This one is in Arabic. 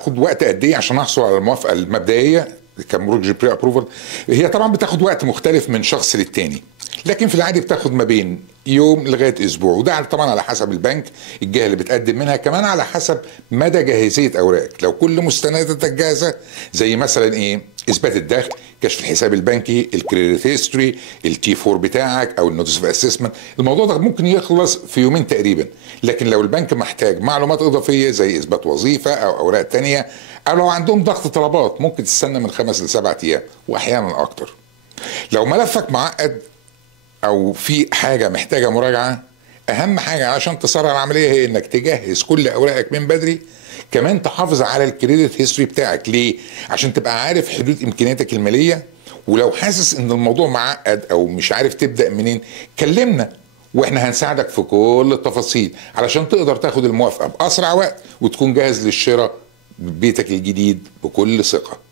بتاخد وقت قد ايه عشان احصل على الموافقه المبدئيه كمورجج بري ابروفال؟ هي طبعا بتاخد وقت مختلف من شخص للتاني، لكن في العادي بتاخد ما بين يوم لغايه اسبوع، وده طبعا على حسب البنك، الجهه اللي بتقدم منها، كمان على حسب مدى جاهزيه اوراقك. لو كل مستنداتك جاهزه زي مثلا ايه؟ اثبات الدخل، كشف الحساب البنكي، الكريدت هيستوري، التي 4 بتاعك او النوتس اوف اسسمنت، الموضوع ده ممكن يخلص في يومين تقريبا. لكن لو البنك محتاج معلومات اضافيه زي اثبات وظيفه او اوراق تانية، او لو عندهم ضغط طلبات، ممكن تستنى من 5 ل7 ايام واحيانا اكتر. لو ملفك معقد او في حاجه محتاجه مراجعه، اهم حاجه عشان تسرع العمليه هي انك تجهز كل اوراقك من بدري. كمان تحافظ على الكريدت هيستوري بتاعك. ليه؟ عشان تبقى عارف حدود امكانياتك الماليه، ولو حاسس ان الموضوع معقد او مش عارف تبدا منين، كلمنا واحنا هنساعدك في كل التفاصيل علشان تقدر تاخد الموافقه باسرع وقت وتكون جاهز للشراء بيتك الجديد بكل ثقه.